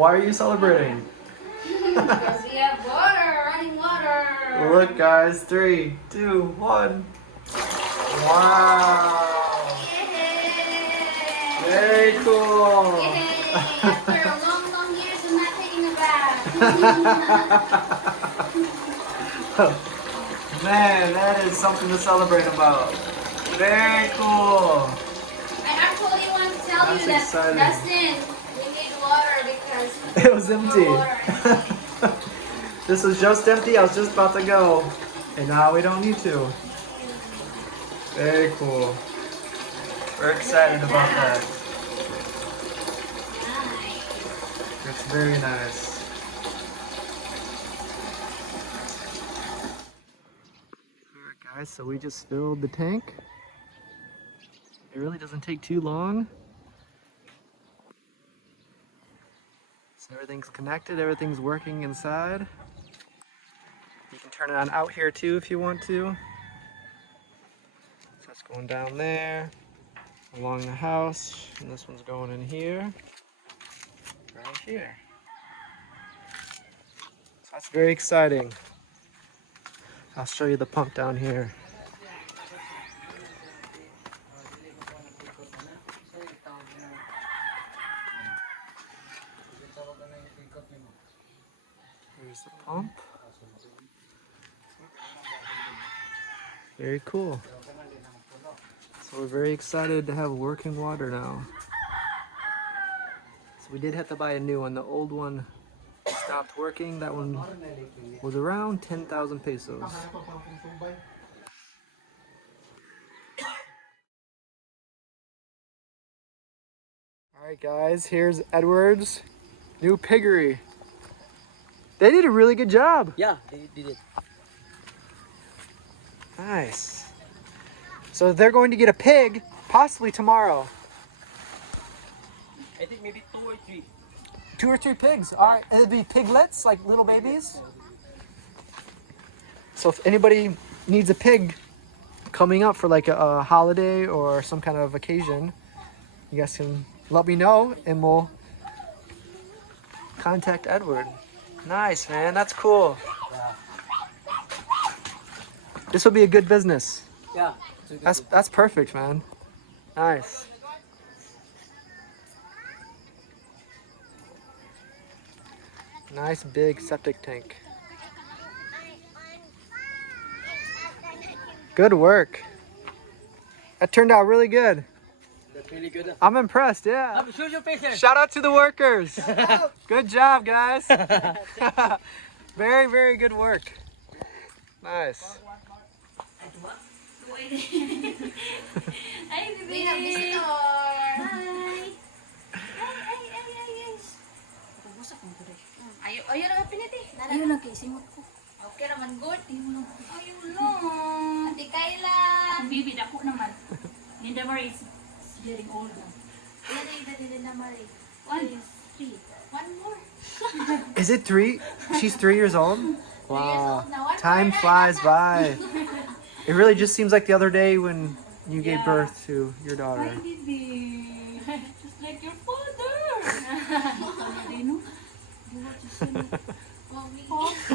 Why are you celebrating? Because we have water, running water. Look, guys. 3, 2, 1. Wow. Yay! Very cool. Yay! After a long, long years of not taking a bath. Man, that is something to celebrate about. Very cool. I actually want to tell That's you that, exciting. Dustin, we need water because It was no more empty. water. This was just empty. I was just about to go. And now we don't need to. Very cool. We're excited about that. It's very nice. Alright guys, so we just filled the tank. It really doesn't take too long. So everything's connected, everything's working inside. You can turn it on out here too if you want to. So that's going down there, along the house, and this one's going in here, right here. So that's very exciting. I'll show you the pump down here. Here's the pump. Very cool. So we're very excited to have working water now. So we did have to buy a new one. The old one stopped working. That one was around 10,000 pesos. Alright guys, here's Edward's new piggery. They did a really good job. Yeah, they did it. Nice. So they're going to get a pig possibly tomorrow. I think maybe 2 or 3. 2 or 3 pigs. All right, it'll be piglets, like little babies. So if anybody needs a pig coming up for like a holiday or some kind of occasion, you guys can let me know and we'll contact Edward. Nice, man. That's cool. This will be a good business. Yeah. That's perfect, man. Nice. Nice big septic tank. Good work. That turned out really good. That's really good. I'm impressed, yeah. Show your face here. Shout out to the workers. Good job, guys. Very, very good work. Nice. Hi, baby. We have visitor. Hi. Ayaw na kapinit eh. Ayaw na kay simot ko. Okay naman, good. Ayaw lang. Ate Kayla. Ang bibi dako naman. Linda Marie is getting old now. Linda Marie. 1, 3. One more. Is it 3? She's 3 years old? Wow. Time flies by. It really just seems like the other day when you gave birth to your daughter. Hi, baby. Just like your father. You know? You want to see me? Papa.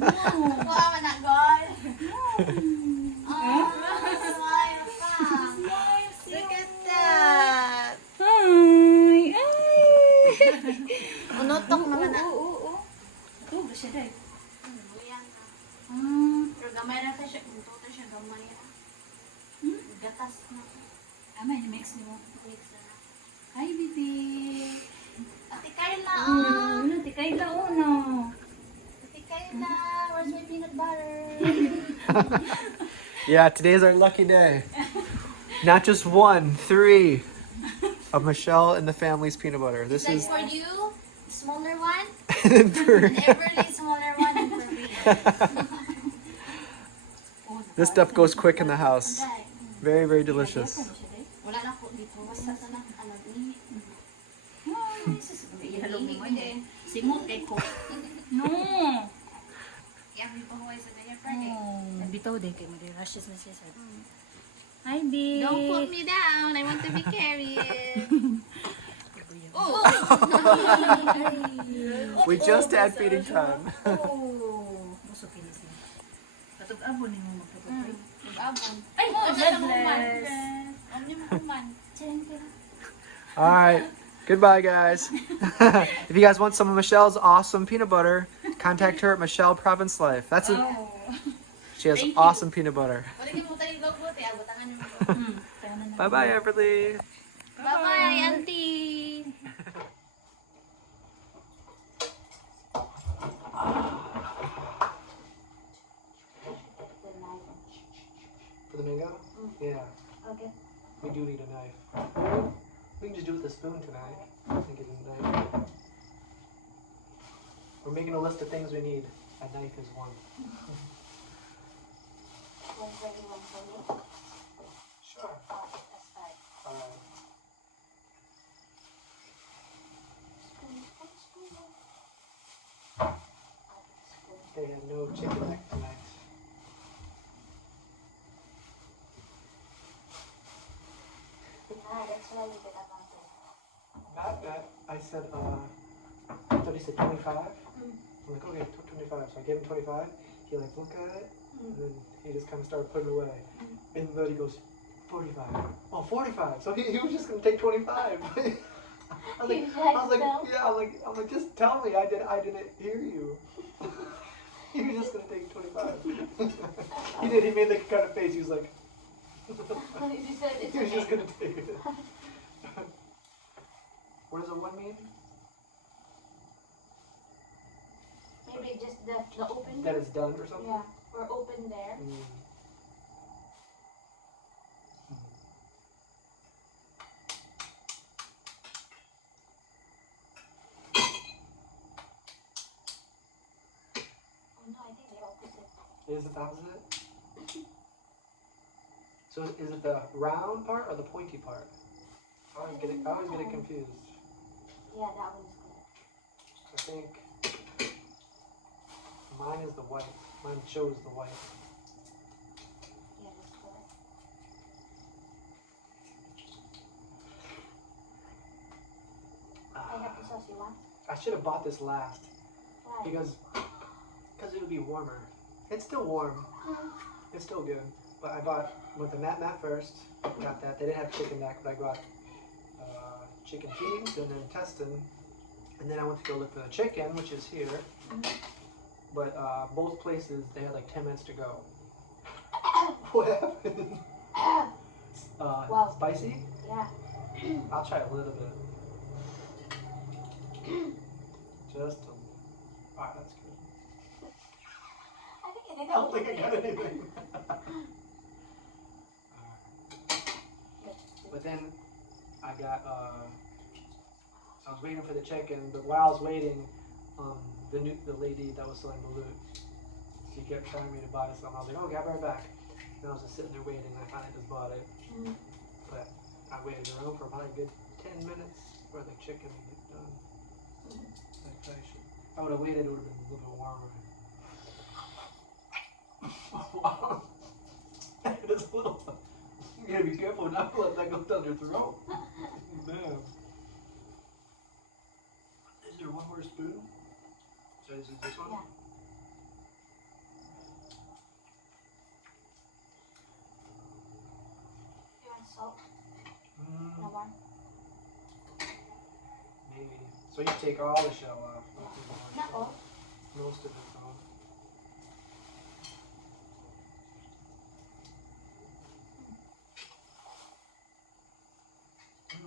No. Wow, anak God. Huh? Smile pa. Look at that. Hi. Unotok naman na. Oo. Ito, siya dahil. Buyan na. Pero gamay na siya. Unto na siya gamay na. Gatas na. May mix mo. Mix na. Hi, baby. Ate Kayla. Ate Kayla, no. Ate Kayla. Where's my peanut butter? Yeah, today's our lucky day. Not just 1, 3 of Michelle and the family's peanut butter. This Like is for you, smaller one. for- And Everly, smaller one. And for me. this stuff goes quick in the house. Very, very delicious. Wala na po dito. Basta sa nang ano ni. Simot kay ko. No. Every pahuway sa day Friday. Bitaw day kay may rashes na siya sa. Hi, babe. Don't put me down. I want to be carried. We just had feeding time. Oh, busog kini siya. Katog abon ni mo magpapatay. Mag-abon. Ay, Oh, God dala mo bless. man. Om niyo mo man. All right. Goodbye, guys. If you guys want some of Michelle's awesome peanut butter, contact her at Michelle Province Life. That's it. Oh. She has Thank you. awesome peanut butter. Wala kayo mo tayo logo. Tiya, butangan niyo mo. Kaya na Bye bye, Everly. Bye-bye, auntie. For the mango? Yeah. Okay. We do need a knife. We can just do it with a spoon tonight. I think it's a knife. We're making a list of things we need. A knife is one. One for you, one for me. Sure. That's fine. They have no chicken neck tonight. That's why you get a mountain. Not that. I said, I thought he said 25. I'm like, okay, 25. So I gave him 25. He like looked at it, and then he just kind of started putting it away. And then he goes, 45. Oh, 45. So he was just gonna take 25. I was like, yeah, I'm like, just tell me. I didn't hear you. He was just gonna take 25. He did. He made like a kind of face. He was like, he was just gonna take it. What does a one mean? Maybe just the open. That it's done or something? Yeah, or open there. Oh no, I think the opposite. Is it the opposite? So is it the round part or the pointy part? I always get it confused. Yeah, that one's good. I think mine is the white. Mine shows the white. Yeah, that's correct. I have the sauce you want. I should have bought this last Why? because it would be warmer. It's still warm. It's still good. But I went to Matt first. Got that. They didn't have chicken neck, but I got chicken feet and then intestine. And then I went to go look for the chicken, which is here. But both places, they had like 10 minutes to go. What happened? Wow. Spicy? Yeah. I'll try a little bit. Just alright, that's good. I think it I don't think I got anything. But then I got, so I was waiting for the chicken, but while I was waiting, the lady that was selling balut, she kept trying me to buy something. I was like, okay, I'll be right back. And I was just sitting there waiting, and I finally just bought it. But I waited around for probably a good 10 minutes for the chicken to get done. I would have waited, it would have been a little bit warmer. Wow. It's a little. You gotta be careful not to let that go down your throat. Man. Is there one more spoon? So is it this one? Yeah. You want salt? No more? Maybe. So you take all the shell off. Not all. Most of it off.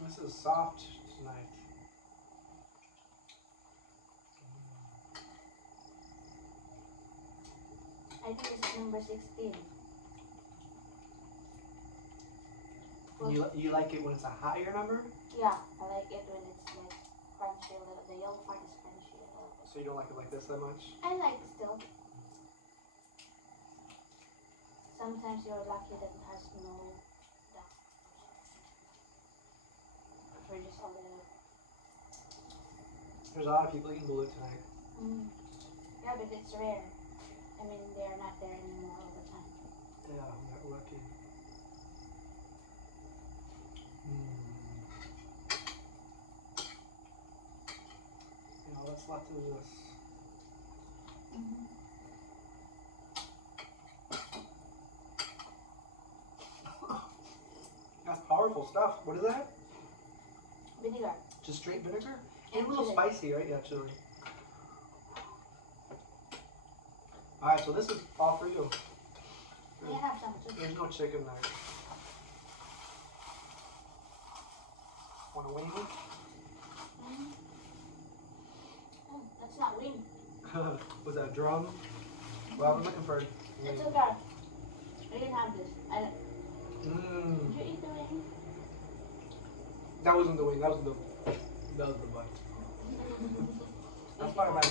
This is soft tonight. I think it's number 16. You like it when it's a higher number? Yeah, I like it when it's like crunchy a little. The yellow part is crunchy a little bit. So you don't like it like this that much? I like it still. Sometimes you're lucky that it has no duck. For just a little. There's a lot of people eating balut tonight. Yeah, but it's rare. I mean, they're not there anymore all the time. Yeah, we got lucky. is this? That's powerful stuff. What is that? Vinegar. Just straight vinegar? And And a little chili. spicy, right? Yeah, chili. Alright, so this is all for you. May I have some too? There's no chicken there. Want a wing? That's not wing. Was that a drum? Well, I'm looking for a It's wing. okay. I didn't have this. Did Mmm. you eat the wing? That wasn't the wing, that was the butt. That's part of my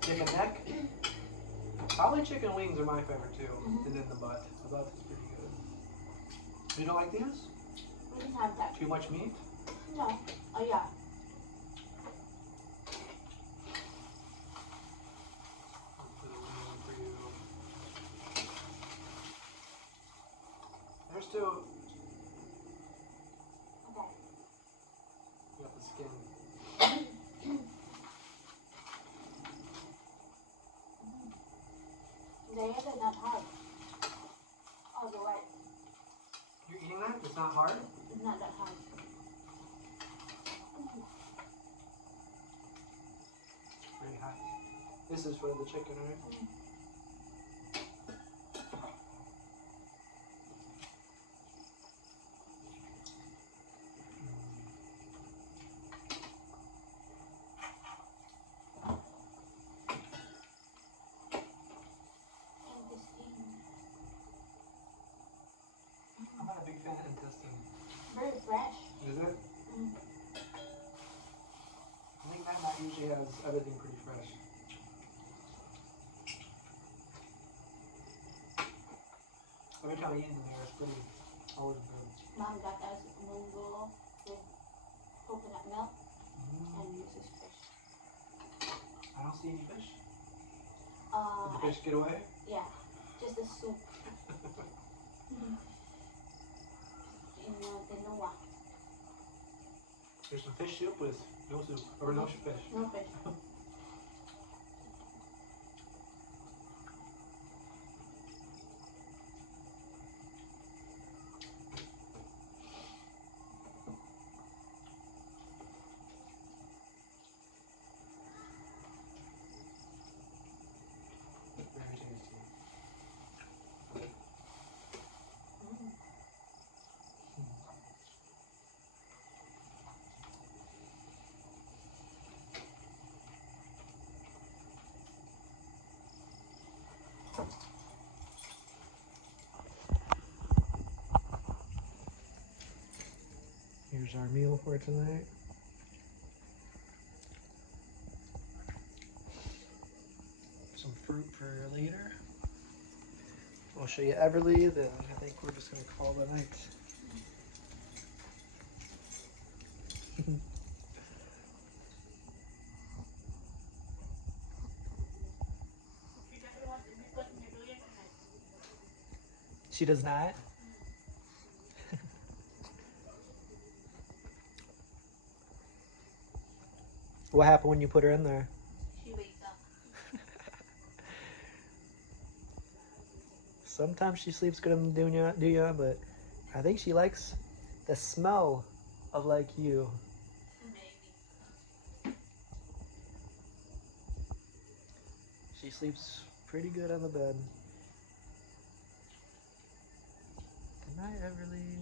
chicken neck. Probably chicken wings are my favorite too. And then the butt. The butt is pretty good. You don't like these? We didn't have that. Too much meat? No. Oh yeah. I'll put a wing in for you. There's two. Okay. You got the skin. The egg is not hard. Oh, you're right. You're eating that? It's not hard? It's not that hard. Very hot. This is for the chicken, right? I'm not a big fan of intestine. Very fresh. Is it? Mm. I think that usually has everything pretty fresh. Every time I eat in here, it's pretty always good. Mom got us mungo with coconut milk Mm. and this is fish. I don't see any fish. Did the fish get away? Yeah, just the soup. In tinoa. There's some fish soup with no soup, or no fish. No fish. Very tasty. Here's our meal for tonight. Some fruit for later. I'll show you Everly, then I think we're just going to call it a night. She does not? What happened when you put her in there? She wakes up. Sometimes she sleeps good in the dunya, but I think she likes the smell of like you. Maybe. She sleeps pretty good on the bed. Good night, Everly.